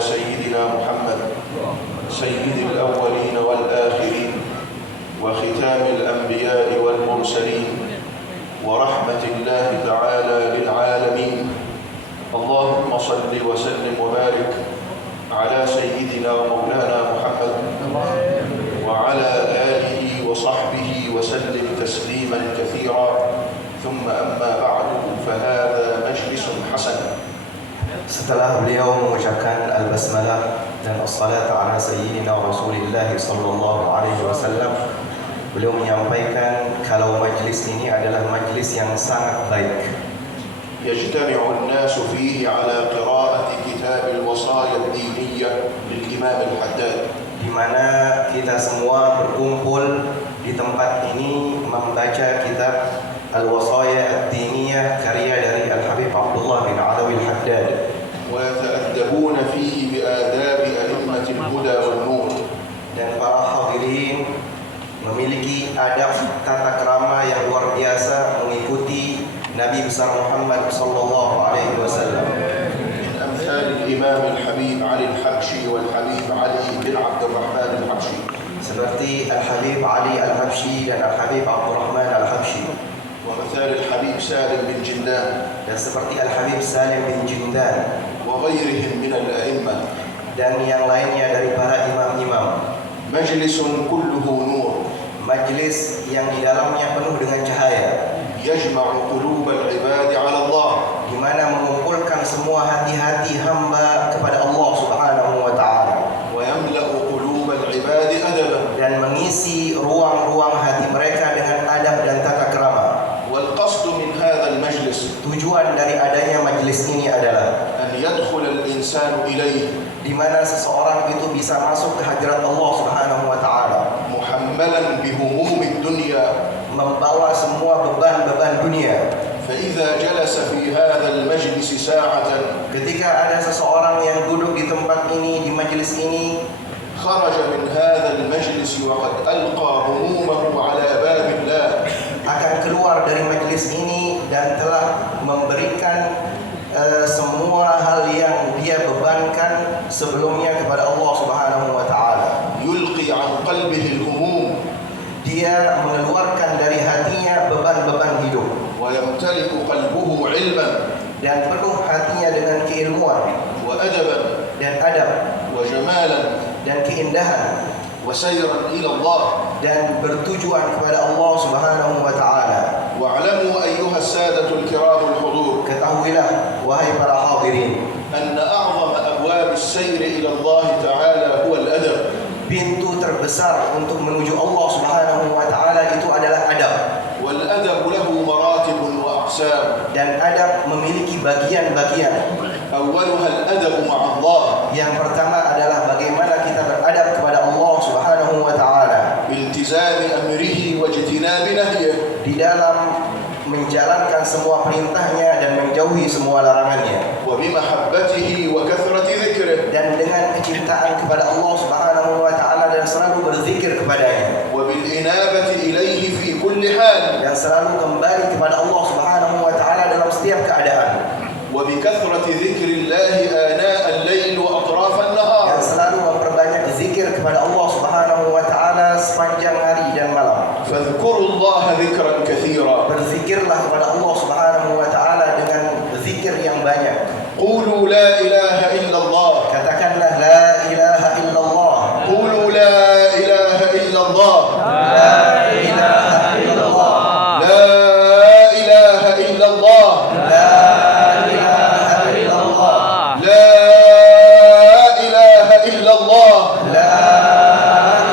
سيدنا محمد سيد الأولين والآخرين وختام الأنبياء والمرسلين ورحمة الله تعالى للعالمين. اللهم صل وسلم وبارك على سيدنا ومولانا محمد وعلى آله وصحبه وسلم تسليما كثيرا. ثم أما بعد فهذا مجلس حسن. Setelah beliau mengucapkan al-basmalah dan as-salatu ala sayyidina Rasulillah sallallahu alaihi wasallam, beliau menyampaikan kalau majlis ini adalah majlis yang sangat baik. يجتمع الناس فيه على قراءة كتاب الوصايا الدينية للإمام الحداد. Di mana kita semua berkumpul di tempat ini membaca kitab Al-Wasaya Ad-Diniyah karya dari Al-Habib Abdullah bin Alawi Al-Haddad. ويتأدبون فيه بآداب أئمة الهدى والنور. Dan para hadirin memiliki adab tata krama yang luar biasa mengikuti Nabi besar Muhammad sallallahu alaihi wasallam. من أمثال الإمام الحبيب علي الحبشي والحبيب علي بن عبد الرحمن الحبشي. Seperti Al-Habib Ali Al-Habsyi dan Al-Habib Abdurrahman Al-Habsyi. ومثال الحبيب سالم بن جندان. Dan seperti Al-Habib Salim bin Jindan. وغيرهم من الأئمة. Dan yang lainnya dari para imam-imam. مجلس كله نور. Majlis yang di dalamnya penuh dengan cahaya. يجمع قلوب العباد على الله. Di mana mengumpulkan semua hati-hati hamba kepada Allah Subhanahu wa taala. ويملأ قلوب العباد أدبا. Dan mengisi ruang-ruang hati mereka dengan adab dan tata krama. والقصد من هذا المجلس Tujuan dari adanya majlis ini adalah أن يدخل الإنسان إليه di mana seseorang itu bisa masuk ke hadirat Allah Subhanahu wa taala محملا بهموم الدنيا. membawa semua beban-beban dunia. فإذا جلس في هذا المجلس ساعة Ketika ada seseorang yang duduk di tempat ini, di majlis ini, خرج من هذا المجلس وقد ألقى همومه على باب الله. akan keluar dari majlis ini dan telah memberikan semua hal yang dia bebankan sebelumnya kepada Allah Subhanahu wa taala. يلقي عن قلبه الهموم. Dia mengeluarkan dari hatinya beban-beban hidup. ويمتلئ قلبه علما Dan penuh hatinya dengan keilmuan وأدبا dan adab وجمالا dan keindahan وسيرا إلى الله. dan bertujuan kepada Allah Subhanahu wa taala. واعلموا أيها السادة الكرام الحضور Ketahuilah wahai para hadirin, أن أعظم أبواب السير إلى الله تعالى هو الأدب. pintu terbesar untuk menuju Allah Subhanahu wa taala itu adalah adab. والأدب له مراتب وأقسام. Dan adab memiliki bagian-bagian. أولها الأدب مع الله Yang pertama adalah bagaimana kita beradab kepada Allah Subhanahu wa taala بالتزام أمره واجتناب نهيه. di dalam menjalankan semua perintahnya dan menjauhi semua larangannya. وبمحبته وكثرة ذكره. Dan dengan kecintaan kepada Allah Subhanahu wa taala dan selalu berzikir kepadanya. وبالإنابة إليه في كل حال. Dan selalu kembali kepada Allah Subhanahu wa taala dalam setiap keadaan. وبكثرة ذكر الله آناء الليل وأطراف النهار. Dan selalu memperbanyak zikir kepada Allah Subhanahu wa taala sepanjang hari dan malam. فاذكروا الله ذكرا كثيرا. Berzikirlah kepada Allah Subhanahu wa taala dengan zikir yang banyak. قولوا لا إله إلا الله. Katakanlah la ilaha illallah. قولوا لا إله إلا الله. La ilaha illallah. لا إله إلا الله. La ilaha illallah. لا إله إلا الله. La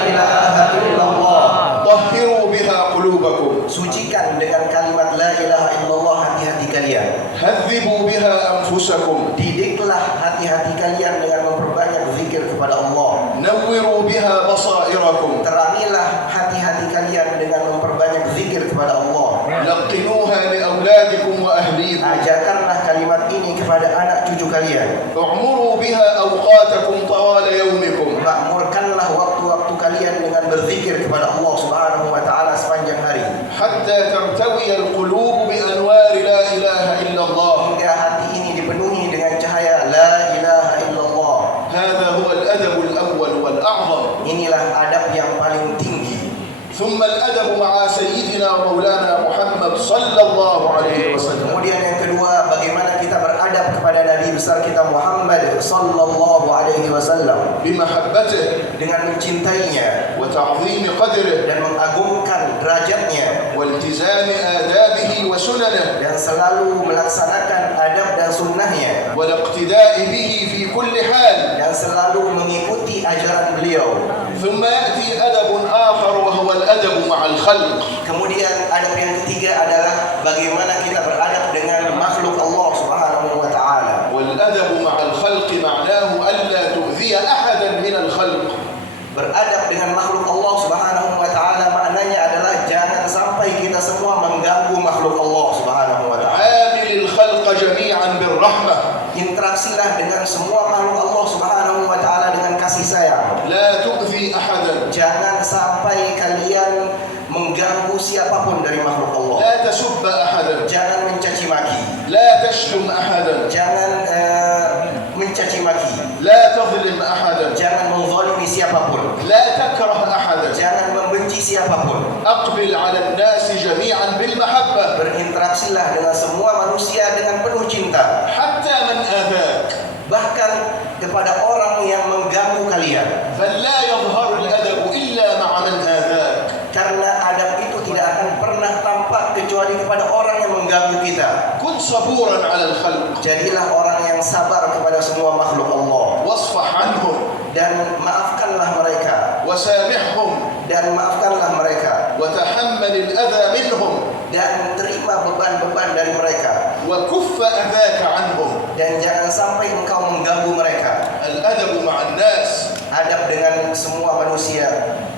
ilaha illallah. طهروا بها قلوبكم. Sucikan dengan kalimat la ilaha illallah hati-hati kalian. هذبوا بها أنفسكم. Didiklah hati-hati kalian dengan memperbanyak zikir kepada Allah. نوروا بها بصائركم. Terangilah hati-hati kalian dengan memperbanyak zikir kepada Allah. لقنوها لأولادكم وأهليكم. Ajarkanlah kalimat ini kepada anak cucu kalian. اعمروا بها أوقاتكم طوال يومكم. Makmurkanlah waktu-waktu kalian dengan berzikir kepada Allah Subhanahu wa taala sepanjang hari. حتى ترتوي القلوب بأنوار لا إله إلا الله. Hingga hati ini dipenuhi dengan cahaya la ilaha illallah. ثم الأدب مع سيدنا ومولانا محمد صلى الله عليه وسلم. Kemudian yang kedua, bagaimana kita beradab kepada Nabi besar kita Muhammad sallallahu alaihi wasallam بمحبته dengan mencintainya وتعظيم قدره dan mengagungkan derajatnya والتزام آدابه وسننه dan selalu melaksanakan adab dan sunnahnya والاقتداء به في كل حال. dan selalu mengikuti ajaran beliau. ثم يأتي أدب آخر وهو الأدب مع الخلق. Kemudian adab yang ketiga adalah bagaimana kita beradab dengan makhluk Allah Subhanahu wa taala. والأدب مع الخلق معناه ألا تؤذي أحدا من الخلق. Beradab dengan makhluk Allah Subhanahu wa taala maknanya adalah jangan sampai kita semua mengganggu makhluk Allah Subhanahu wa taala. عامل الخلق جميعا بالرحمة. Interaksilah dengan semua makhluk Allah Subhanahu wa taala dengan kasih sayang. لا تؤذي أحدا. Jangan sampai kalian mengganggu siapapun dari makhluk Allah. لا تسب أحدا. Jangan mencaci maki. لا تشتم أحدا. Jangan mencaci maki. لا تظلم أحدا. Jangan menzalimi siapapun. لا تكره أحدا. Jangan membenci siapapun. أقبل على الناس جميعا بالمحبة. Berinteraksilah dengan semua manusia dengan penuh cinta. حتى من آذاك. Bahkan kepada orang yang mengganggu kalian. فلا يظهر الأدب إلا مع من آذاك. Karena adab itu tidak akan pernah tampak kecuali kepada orang yang mengganggu kita. كن صبورا على الخلق. Jadilah orang yang sabar kepada semua makhluk Allah. واصفح عنهم. Dan maafkanlah mereka. وسامحهم. Dan maafkanlah mereka. وتحمل الأذى منهم. Dan terima beban-beban dari mereka. وكف أذاك عنهم. Dan jangan sampai engkau mengganggu mereka. الأدب مع الناس. Adab dengan semua manusia.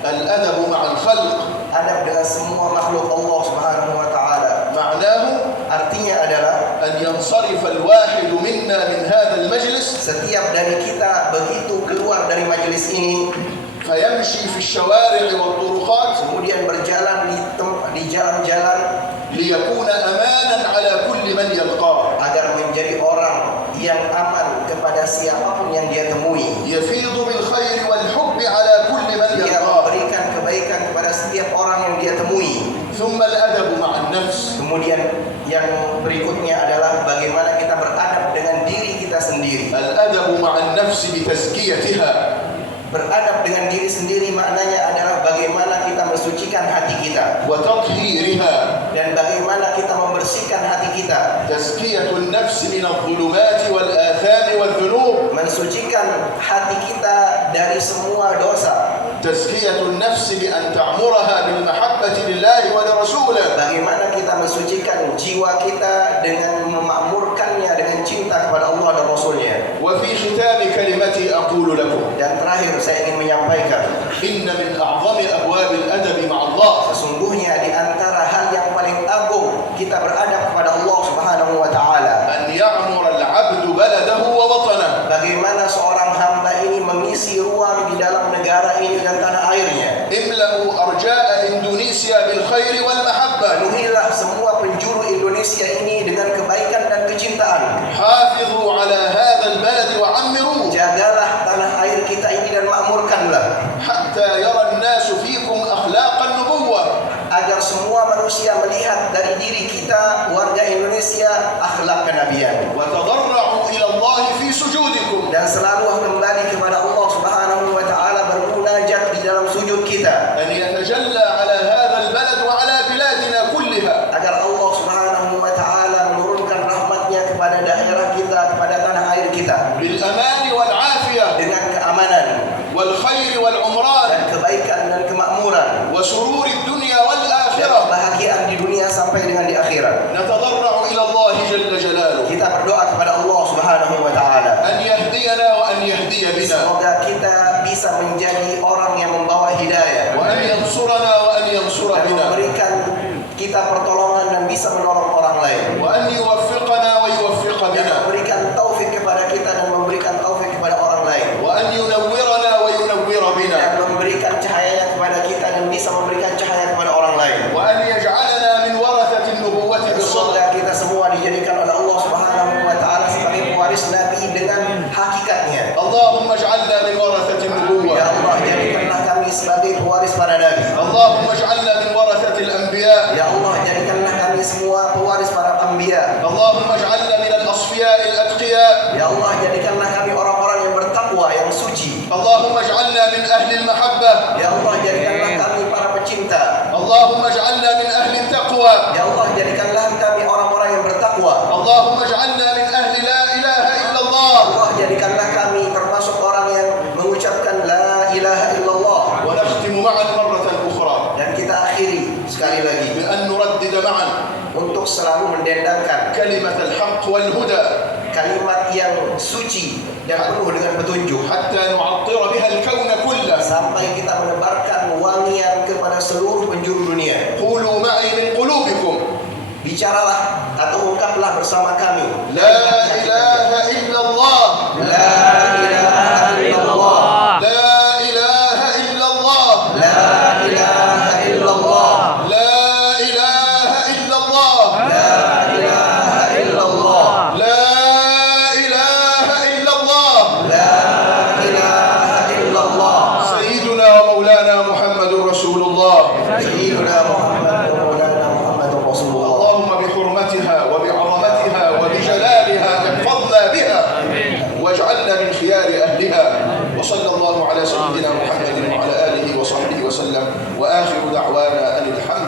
الأدب مع الخلق. Adab dengan semua makhluk Allah Subhanahu wa taala. معناه Artinya adalah أن ينصرف الواحد منا من هذا المجلس setiap dari kita begitu keluar dari majelis ini فيمشي في الشوارع والطرقات kemudian berjalan di jalan-jalan ليكون أمانا على كل من يلقاه. agar menjadi orang yang aman kepada siapapun yang dia temui. يفيض بالخير والحب على كل من Dia يلقاه. memberikan kebaikan kepada setiap orang yang dia temui. ثم الأدب مع النفس. Kemudian yang berikutnya adalah bagaimana kita beradab dengan diri kita sendiri. الأدب مع النفس بتزكيتها. Beradab dengan diri sendiri maknanya adalah bagaimana kita mensucikan hati kita وتطهيرها. dan bagaimana kita membersihkan hati kita, تزكية النفس من الظلمات والآثام والذنوب. mensucikan hati kita dari semua dosa. تزكية النفس بأن تعمرها بالمحبة لله ولرسوله. Bagaimana kita mensucikan jiwa kita dengan memakmurkannya dengan cinta kepada Allah dan Rasulnya. وفي ختام كلمتي أقول لكم Dan terakhir saya ingin menyampaikan, إن من أعظم أبواب الأدب مع الله sesungguhnya di antara hal yang paling agung kita beradab kepada Allah Subhanahu wa taala. أن يعمر العبد بلده ووطنه. Bagaimana seorang hamba ini mengisi ruang di dalam negara ini dan tanah airnya. املأوا أرجاء إندونيسيا بالخير والمحبة. Penuhilah semua penjuru Indonesia ini dengan kebaikan dan kecintaan. حافظوا على هذا البلد وعمروه Jagalah tanah air kita ini dan makmurkanlah حتى يرى الناس فيكم أخلاق النبوة. agar semua manusia melihat dari diri kita warga Indonesia akhlak kenabian. وتضرعوا إلى الله في سجودكم. Dan selalu kembali kepada Allah Subhanahu wa taala bermunajat di dalam sujud kita أن يتجلى على هذا البلد وعلى بلادنا كلها. agar Allah Subhanahu wa taala menurunkan rahmatnya kepada daerah kita, kepada tanah air kita بالأمان والعافية dengan keamanan والخير والعمران dan kebaikan dan kemakmuran وسرور الدنيا dan والآخرة. kebahagiaan di dunia sampai dengan di akhirat. نتضرع إلى الله جل جلاله Kita berdoa kepada Allah Subhanahu wa taala أن يهدينا وأن يهدي بنا semoga kita bisa menjadi orang yang membawa hidayah وأن ينصرنا وأن ينصر dan بنا memberikan kita pertolongan dan bisa menolong orang lain. وأن يوفقنا ويوفق Dan بنا memberikan taufik kepada kita dan memberikan taufik kepada orang lain. وأن ينورنا وينور بنا Dan memberikan cahaya kepada kita dan bisa memberikan cahaya kepada orang lain. وأن يجعلنا من ورثة النبوة Dan بالصدق. semoga kita semua dijadikan oleh Allah Subhanahu wa taala sebagai pewaris Nabi dengan hakikatnya. اللهم اجعلنا من ورثة النبوة. Ya Allah, jadikanlah kami sebagai pewaris para nabi. اللهم اجعلنا selalu mendendangkan كلمة الحق والهدى kalimat yang suci dan penuh dengan petunjuk, حتى نعطر بها الكون كله. sampai kita menebarkan wangian kepada seluruh penjuru dunia. قولوا معي من قلوبكم Bicaralah atau ungkaplah bersama kami, لا إله إلا الله La ilaha illallah, لا إله إلا الله La ilaha illallah, لا إله إلا الله La ilaha illallah, لا إله إلا الله La ilaha illallah. سيدنا ومولانا محمد رسول الله. Sayyiduna Muhammad wa maulana Muhammadur Rasulullah. اللهم بحرمتها وبعظمتها وبجلالها احفظنا بها واجعلنا من خيار أهلها. وصلى الله على سيدنا محمد وعلى آله وصحبه وسلم، وآخر دعوانا أن الحمد